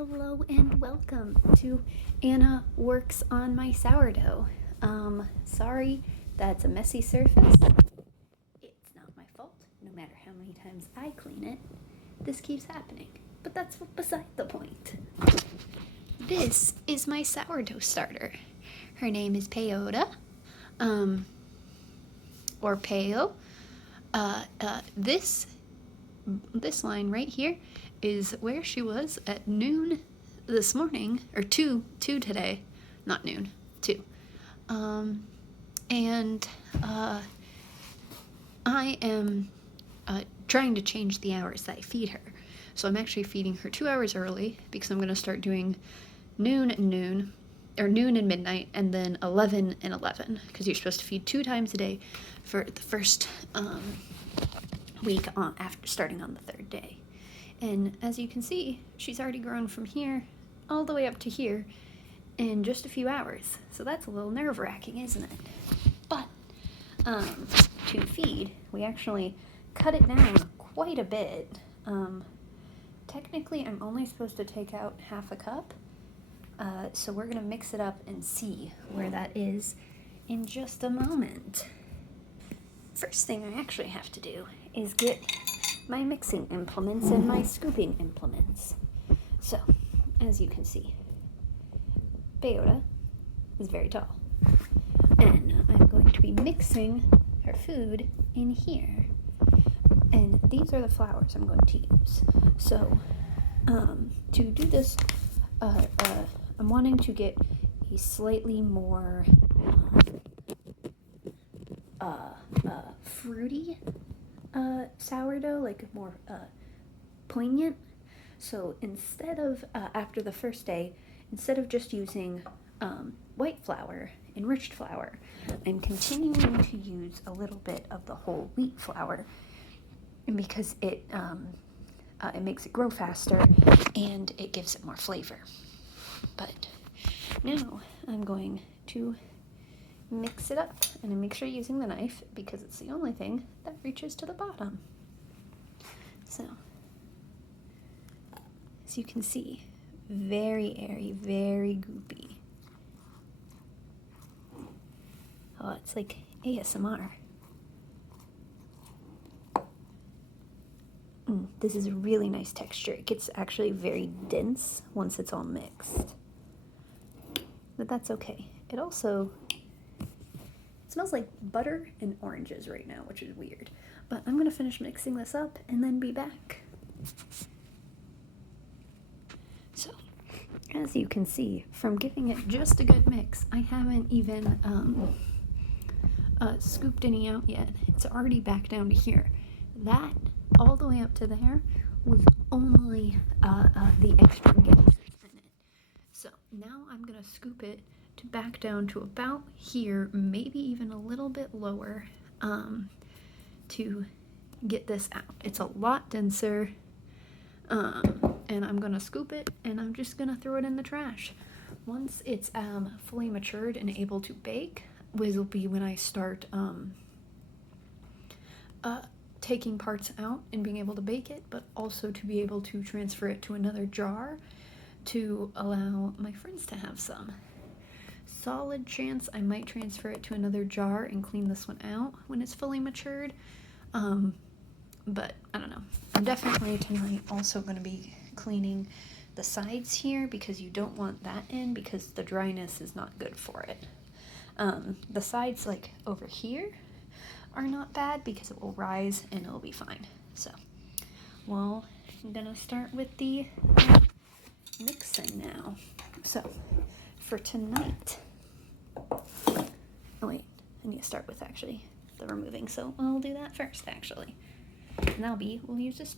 Hello and welcome to Anna Works on My Sourdough. Sorry that's a messy surface. It's not my fault. No matter how many times I clean it, this keeps happening. But that's beside the point. This is my sourdough starter. Her name is Peyoda, or Peo. This line right here is where she was at noon this morning, or 2 today, not noon, 2. I am trying to change the hours that I feed her. So I'm actually feeding her 2 hours early because I'm going to start doing noon and midnight, and then 11 and 11, because you're supposed to feed 2 times a day for the first week after starting on the 3rd day. And as you can see, she's already grown from here all the way up to here in just a few hours. So that's a little nerve-wracking, isn't it? But to feed, we actually cut it down quite a bit. Technically, I'm only supposed to take out half a cup. So we're going to mix it up and see where that is in just a moment. First thing I actually have to do is get my mixing implements and my scooping implements. So, as you can see, Peyoda is very tall. And I'm going to be mixing her food in here. And these are the flours I'm going to use. So, to do this, I'm wanting to get a slightly more fruity sourdough, like more poignant. So instead of after the first day, instead of just using white flour, enriched flour, I'm continuing to use a little bit of the whole wheat flour, because it makes it grow faster and it gives it more flavor. But now I'm going to mix it up, and I make sure using the knife because it's the only thing that reaches to the bottom. So, as you can see, very airy, very goopy. Oh, it's like ASMR. This is a really nice texture. It gets actually very dense once it's all mixed. But that's okay. It also smells like butter and oranges right now, which is weird. But I'm going to finish mixing this up and then be back. So, as you can see, from giving it just a good mix, I haven't even scooped any out yet. It's already back down to here. That, all the way up to there, was only the extra gas in it. So, now I'm going to scoop it to back down to about here, maybe even a little bit lower, to get this out. It's a lot denser, and I'm gonna scoop it and I'm just gonna throw it in the trash. Once it's fully matured and able to bake, will be when I start taking parts out and being able to bake it, but also to be able to transfer it to another jar to allow my friends to have some. Solid chance I might transfer it to another jar and clean this one out when it's fully matured. But I don't know. I'm definitely tonight also going to be cleaning the sides here, because you don't want that in because the dryness is not good for it. The sides like over here are not bad because it will rise and it'll be fine. So, well, I'm going to start with the mixing now. So, for tonight, oh wait, I need to start with actually the removing, so I'll do that first actually. And we'll use a